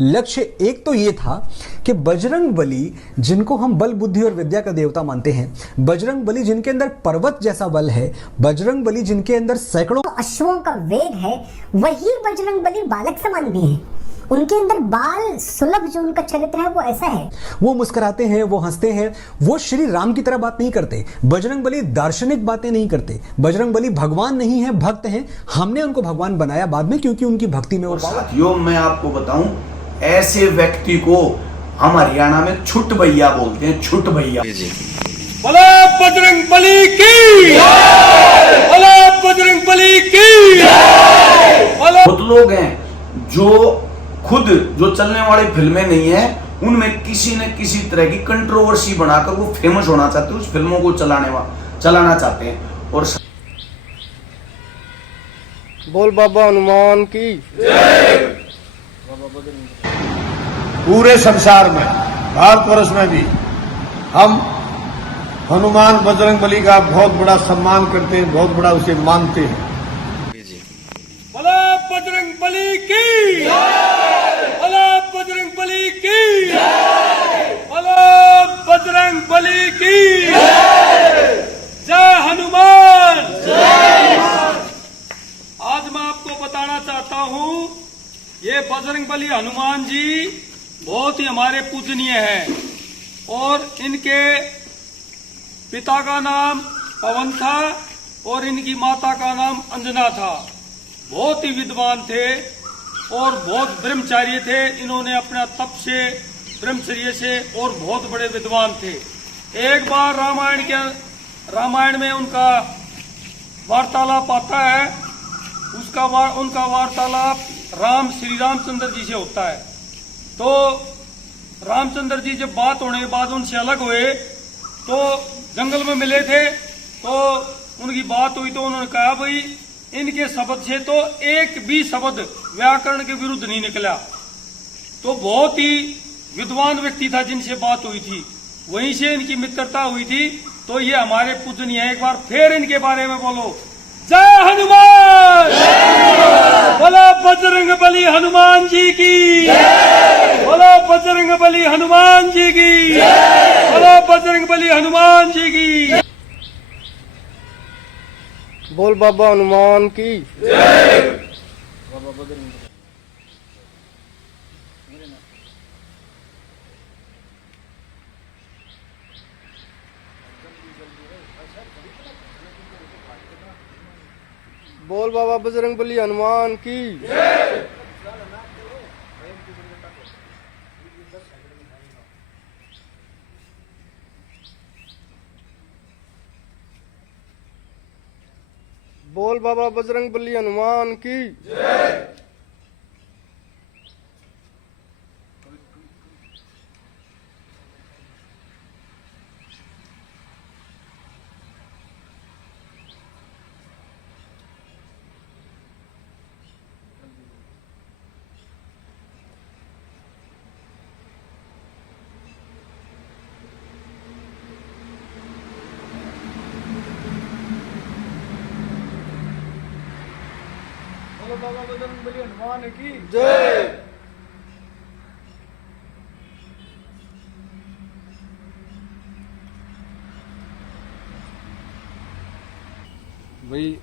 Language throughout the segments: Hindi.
लक्ष्य एक तो ये था कि बजरंग बली, जिनको हम बल बुद्धि और विद्या का देवता मानते हैं, बजरंग बली जिनके अंदर पर्वत जैसा बल है, बजरंग बली जिनके अंदर सैकड़ों अश्वों का वेग है, वही बजरंग बली बालक समान भी है। उनके अंदर बाल सुलभ जो उनका चरित्र है वो ऐसा है। वो मुस्कुराते हैं, वो हंसते हैं, वो श्री राम की तरह बात नहीं करते। बजरंग बली दार्शनिक बातें नहीं करते। बजरंग बली भगवान नहीं है, भक्त हैं। हमने उनको भगवान बनाया बाद में, क्योंकि उनकी भक्ति में वो साथियों, मैं आपको बताऊं, ऐसे व्यक्ति को हम हरियाणा में छुट भैया बोलते हैं। छुट भैया। बोलो बजरंग बली की, बोलो बजरंग बली की। बहुत लोग हैं जो खुद जो चलने वाली फिल्में नहीं है उनमें किसी न किसी तरह की कंट्रोवर्सी बनाकर वो फेमस होना चाहते हैं, उस फिल्मों को चलाना चाहते हैं। और बोल बाबा हनुमान की जय। पूरे संसार में, भारतवर्ष में भी हम हनुमान बजरंग बली का बहुत बड़ा सम्मान करते हैं, बहुत बड़ा उसे मानते हैं। बोलो बजरंग बली की, बोलो बजरंग बली की, बोलो बजरंग बली की जय। हनुमान जय। आज मैं आपको बताना चाहता हूं, ये बजरंग बली हनुमान जी बहुत ही हमारे पूजनीय हैं और इनके पिता का नाम पवन था और इनकी माता का नाम अंजना था। बहुत ही विद्वान थे और बहुत ब्रह्मचारी थे। इन्होंने अपना तप से, ब्रह्मचर्य से और बहुत बड़े विद्वान थे। एक बार रामायण में उनका वार्तालाप आता है। उनका वार्तालाप श्री रामचंद्र जी से होता है। तो रामचंद्र जी जब बात होने के बाद उनसे अलग हुए तो जंगल में मिले थे, तो उनकी बात हुई तो उन्होंने कहा भाई इनके शब्द से तो एक भी शब्द व्याकरण के विरुद्ध नहीं निकला। तो बहुत ही विद्वान व्यक्ति था जिनसे बात हुई थी, वहीं से इनकी मित्रता हुई थी। तो ये हमारे पूजनीय है। एक बार फिर इनके बारे में बोलो, जय हनुमान, बोलो बजरंग बली हनुमान जी की, बोलो बजरंग बली हनुमान जी की, बोलो बजरंग बली हनुमान जी की। बोल बाबा हनुमान की जय। बोल बाबा बजरंग बली हनुमान की जय। बोल बाबा बजरंग बली हनुमान की जय। बाबा बजरंग बली हनुमान की जय। भाई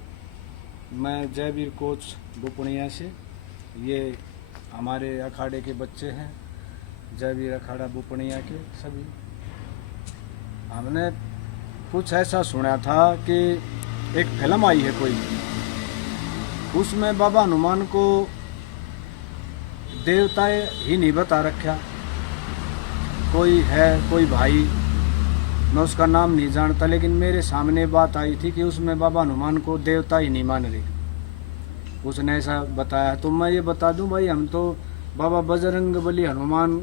मैं जयवीर कोच बुपुनिया से, ये हमारे अखाड़े के बच्चे हैं, जयवीर अखाड़ा बुपुनिया के सभी। हमने कुछ ऐसा सुना था कि एक फिल्म आई है कोई, उसमें बाबा हनुमान को देवताएं ही नहीं बता रखा। कोई है, कोई भाई, मैं उसका नाम नहीं जानता, लेकिन मेरे सामने बात आई थी कि उसमें बाबा हनुमान को देवता ही नहीं मान रहे। उसने ऐसा बताया। तो मैं ये बता दूं भाई, हम तो बाबा बजरंग बली हनुमान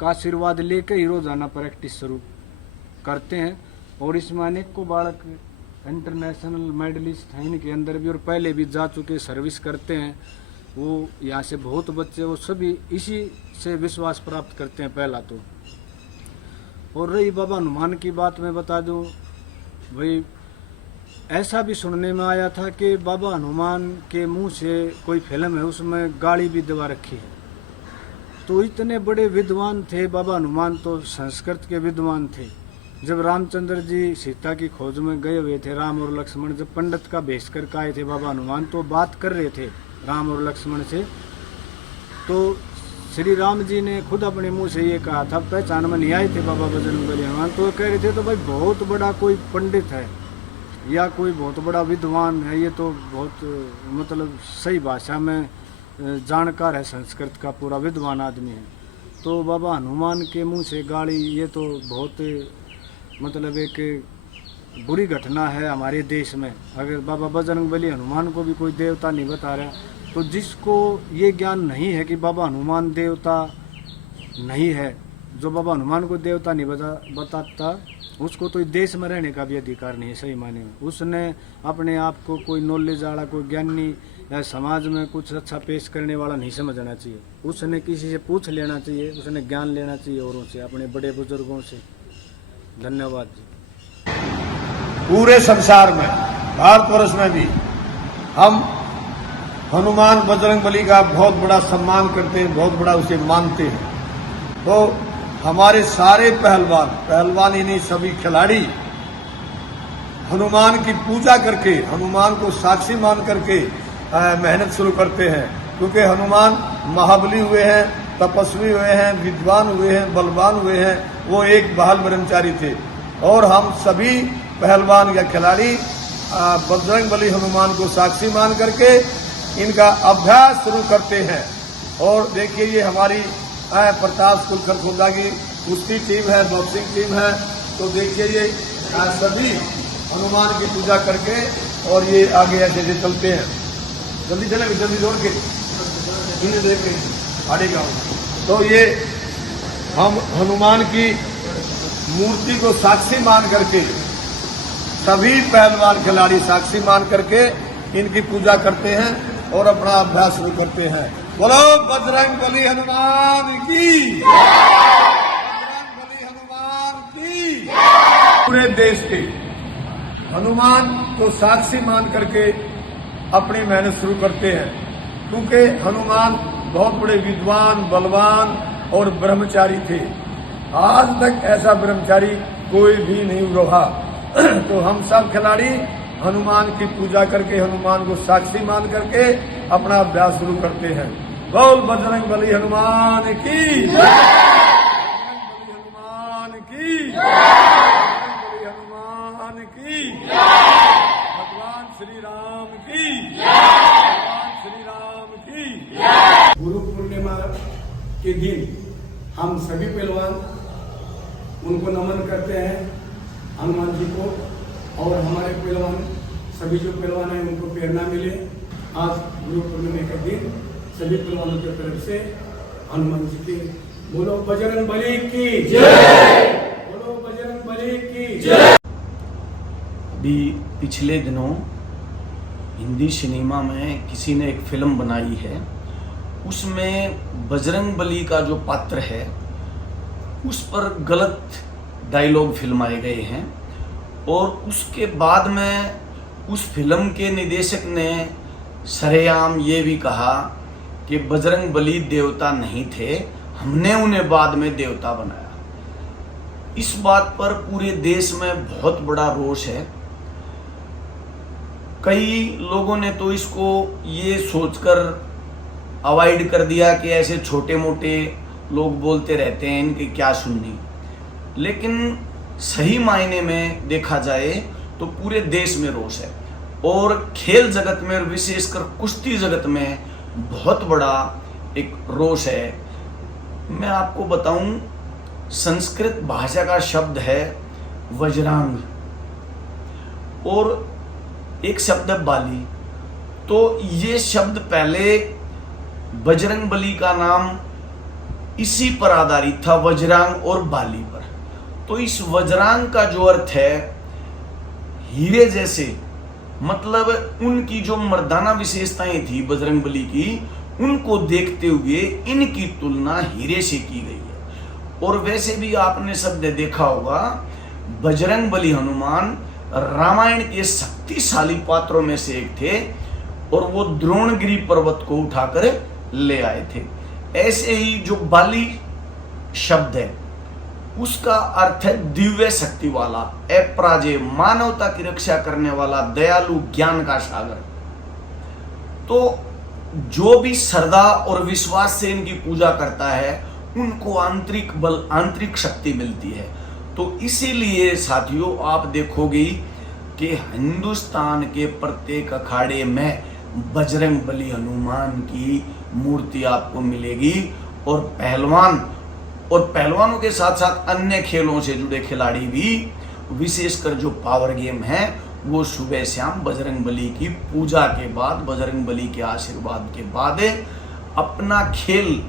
का आशीर्वाद लेकर ही रोजाना प्रैक्टिस शुरू करते हैं। और इसमें अनेक को बालक इंटरनेशनल मेडलिस्ट हैं इनके अंदर भी, और पहले भी जा चुके, सर्विस करते हैं। वो यहाँ से बहुत बच्चे, वो सभी इसी से विश्वास प्राप्त करते हैं पहला तो। और रही बाबा हनुमान की बात, मैं बता दूं भाई, ऐसा भी सुनने में आया था कि बाबा हनुमान के मुंह से कोई फिल्म है, उसमें गाली भी दबा रखी है। तो इतने बड़े विद्वान थे बाबा हनुमान, तो संस्कृत के विद्वान थे। जब रामचंद्र जी सीता की खोज में गए हुए थे, राम और लक्ष्मण जब पंडित का भेष करके आए थे बाबा हनुमान, तो बात कर रहे थे राम और लक्ष्मण से। तो श्री राम जी ने खुद अपने मुंह से ये कहा था, पहचान में नहीं आए थे बाबा बजरंगबली हनुमान, तो कह रहे थे तो भाई बहुत बड़ा कोई पंडित है या कोई बहुत बड़ा विद्वान है, ये तो बहुत मतलब सही भाषा में जानकार है, संस्कृत का पूरा विद्वान आदमी है। तो बाबा हनुमान के मुंह से गाली, ये तो बहुत मतलब एक बुरी घटना है हमारे देश में। अगर बाबा बजरंगबली हनुमान को भी कोई देवता नहीं बता रहा, तो जिसको ये ज्ञान नहीं है कि बाबा हनुमान देवता नहीं है, जो बाबा हनुमान को देवता नहीं बताता, उसको तो देश में रहने का भी अधिकार नहीं है सही माने में। उसने अपने आप को कोई नॉलेज वाला, कोई ज्ञानी या समाज में कुछ अच्छा पेश करने वाला नहीं समझना चाहिए। उसने किसी से पूछ लेना चाहिए, उसने ज्ञान लेना चाहिए औरों से, अपने बड़े बुजुर्गों से। धन्यवाद जी। पूरे संसार में, भारतवर्ष में भी हम हनुमान बजरंगबली का बहुत बड़ा सम्मान करते हैं, बहुत बड़ा उसे मानते हैं। तो हमारे सारे पहलवान ही नहीं, सभी खिलाड़ी हनुमान की पूजा करके, हनुमान को साक्षी मान करके मेहनत शुरू करते हैं, क्योंकि हनुमान महाबली हुए हैं, तपस्वी हुए हैं, विद्वान हुए हैं, बलवान हुए हैं। वो एक बहाल ब्रह्मचारी थे, और हम सभी पहलवान या खिलाड़ी बजरंगबली हनुमान को साक्षी मान करके इनका अभ्यास शुरू करते हैं। और देखिए, ये हमारी प्रताप स्कूल खरखुर्दा की कुश्ती टीम है, बॉक्सिंग टीम है। तो देखिए, ये सभी हनुमान की पूजा करके और ये आगे ऐसे ऐसे चलते हैं। जल्दी चले, जल्दी दौड़ के इन्हें देख के आड़े गाँव। तो ये हम हनुमान की मूर्ति को साक्षी मान करके, सभी पहलवान खिलाड़ी साक्षी मान करके इनकी पूजा करते हैं और अपना अभ्यास शुरू करते हैं। बोलो बजरंगबली हनुमान की, बजरंगबली हनुमान की। पूरे देश के हनुमान को साक्षी मान करके अपनी मेहनत शुरू करते हैं, क्योंकि हनुमान बहुत बड़े विद्वान, बलवान और ब्रह्मचारी थे। आज तक ऐसा ब्रह्मचारी कोई भी नहीं रहा। तो हम सब खिलाड़ी हनुमान की पूजा करके, हनुमान को साक्षी मान करके अपना अभ्यास शुरू करते हैं। बोल बजरंगबली हनुमान की, बजरंगबली हनुमान की, बजरंगबली हनुमान की, भगवान श्री राम की, भगवान श्री राम की। गुरु पूर्णिमा के दिन हम सभी पहलवान उनको नमन करते हैं, हनुमान जी को, और हमारे पहलवान सभी जो पहलवान हैं उनको प्रेरणा मिले। आज गुरु पूर्णिमा के दिन सभी पहलवानों की तरफ से हनुमान जी की बोलो बजरंगबली की जय, बोलो बजरंगबली की जय। अभी पिछले दिनों हिंदी सिनेमा में किसी ने एक फिल्म बनाई है, उसमें बजरंगबली का जो पात्र है उस पर गलत डायलॉग फिल्माए गए हैं, और उसके बाद में उस फिल्म के निर्देशक ने सरेआम ये भी कहा कि बजरंगबली देवता नहीं थे, हमने उन्हें बाद में देवता बनाया। इस बात पर पूरे देश में बहुत बड़ा रोष है। कई लोगों ने तो इसको ये सोचकर अवॉइड कर दिया कि ऐसे छोटे मोटे लोग बोलते रहते हैं, इनकी क्या सुननी। लेकिन सही मायने में देखा जाए तो पूरे देश में रोष है, और खेल जगत में और विशेषकर कुश्ती जगत में बहुत बड़ा एक रोष है। मैं आपको बताऊं, संस्कृत भाषा का शब्द है वज्रांग, और एक शब्द है बाली। तो ये शब्द पहले बजरंगबली का नाम इसी पर आधारित था, वज्रांग और बाली पर। तो इस वज्रांग का जो अर्थ है हीरे जैसे, मतलब उनकी जो मर्दाना विशेषताएं थी बजरंगबली की, उनको देखते हुए इनकी तुलना हीरे से की गई है। और वैसे भी आपने शब्द देखा होगा, बजरंगबली हनुमान रामायण के शक्तिशाली पात्रों में से एक थे, और वो द्रोणगिरी पर्वत को उठाकर ले आए थे। ऐसे ही जो बाली शब्द है उसका अर्थ है दिव्य शक्ति वाला, अपराजेय, मानवता की रक्षा करने वाला, दयालु, ज्ञान का सागर। तो जो भी श्रद्धा और विश्वास से इनकी पूजा करता है उनको आंतरिक बल, आंतरिक शक्ति मिलती है। तो इसीलिए साथियों आप देखोगे कि हिंदुस्तान के प्रत्येक अखाड़े में बजरंग बली हनुमान की मूर्ति आपको मिलेगी। और पहलवानों के साथ साथ अन्य खेलों से जुड़े खिलाड़ी भी, विशेषकर जो पावर गेम है, वो सुबह शाम बजरंग बली की पूजा के बाद, बजरंग बली के आशीर्वाद के बाद अपना खेल,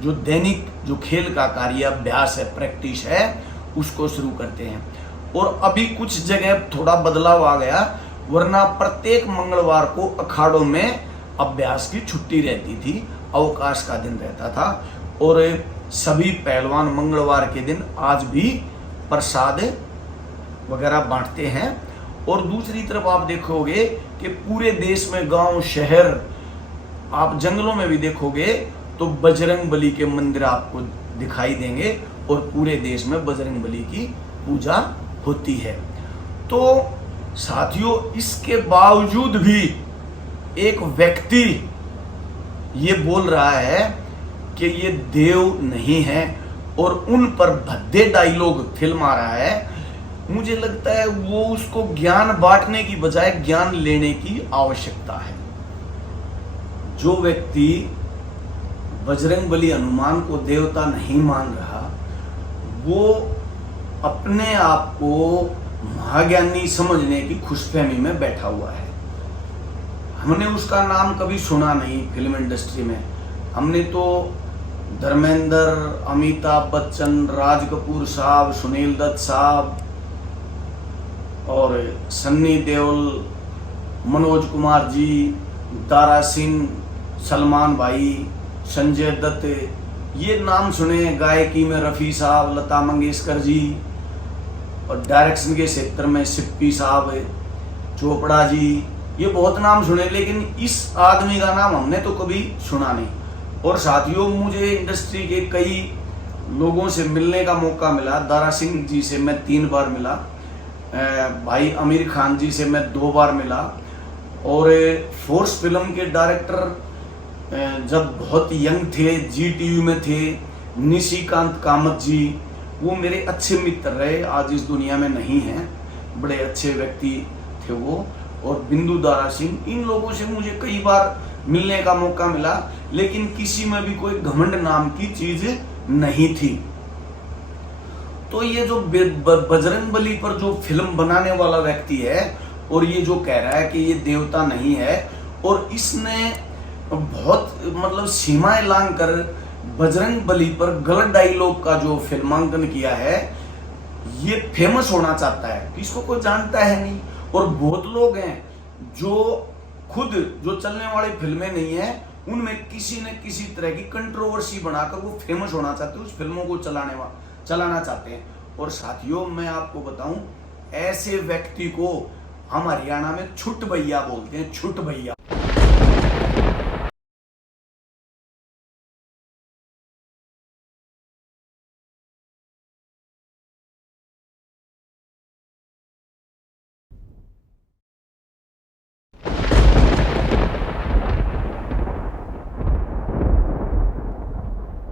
जो दैनिक जो खेल का कार्य अभ्यास है, प्रैक्टिस है, उसको शुरू करते हैं। और अभी कुछ जगह थोड़ा बदलाव आ गया, वरना प्रत्येक मंगलवार को अखाड़ों में अभ्यास की छुट्टी रहती थी, अवकाश का दिन रहता था। और सभी पहलवान मंगलवार के दिन आज भी प्रसाद वगैरह बांटते हैं। और दूसरी तरफ आप देखोगे कि पूरे देश में, गांव, शहर, आप जंगलों में भी देखोगे तो बजरंग बली के मंदिर आपको दिखाई देंगे और पूरे देश में बजरंग बली की पूजा होती है। तो साथियों, इसके बावजूद भी एक व्यक्ति ये बोल रहा है कि ये देव नहीं है और उन पर भद्दे डायलॉग फिल्म आ रहा है। मुझे लगता है वो उसको ज्ञान बांटने की बजाय ज्ञान लेने की आवश्यकता है। जो व्यक्ति बजरंग बली हनुमान को देवता नहीं मान रहा, वो अपने आप को महाज्ञानी समझने की खुशफहमी में बैठा हुआ है। हमने उसका नाम कभी सुना नहीं फिल्म इंडस्ट्री में। हमने तो धर्मेंद्र, अमिताभ बच्चन, राज कपूर साहब, सुनील दत्त साहब और सन्नी देओल, मनोज कुमार जी, दारा सिंह, सलमान भाई, संजय दत्त, ये नाम सुने। गायकी में रफ़ी साहब, लता मंगेशकर जी, और डायरेक्शन के क्षेत्र में सिप्पी साहब, चोपड़ा जी, ये बहुत नाम सुने, लेकिन इस आदमी का नाम हमने तो कभी सुना नहीं। और साथियों, मुझे इंडस्ट्री के कई लोगों से मिलने का मौका मिला। दारा सिंह जी से मैं 3 बार मिला, भाई आमिर खान जी से मैं 2 बार मिला, और फोर्स फिल्म के डायरेक्टर जब बहुत यंग थे, जी टीवी में थे, निशिकांत कामत जी, वो मेरे अच्छे मित्र रहे, आज इस दुनिया में नहीं हैं, बड़े अच्छे व्यक्ति थे वो। और बिंदु दारा सिंह, इन लोगों से मुझे कई बार मिलने का मौका मिला, लेकिन किसी में भी कोई घमंड नाम की चीज नहीं थी। तो ये जो बजरंग बली पर जो फिल्म बनाने वाला व्यक्ति है और ये जो कह रहा है कि ये देवता नहीं है, और इसने बहुत मतलब सीमाएं लांघ कर बजरंग बली पर गलत डायलॉग का जो फिल्मांकन किया है, ये फेमस होना चाहता है। इसको कोई जानता है नहीं। और बहुत लोग हैं जो खुद जो चलने वाली फिल्में नहीं है उनमें किसी न किसी तरह की कंट्रोवर्सी बनाकर वो फेमस होना चाहते हैं, उस फिल्मों को चलाना चाहते हैं। और साथियों, मैं आपको बताऊं, ऐसे व्यक्ति को हम हरियाणा में छुट भैया बोलते हैं, छुट भैया।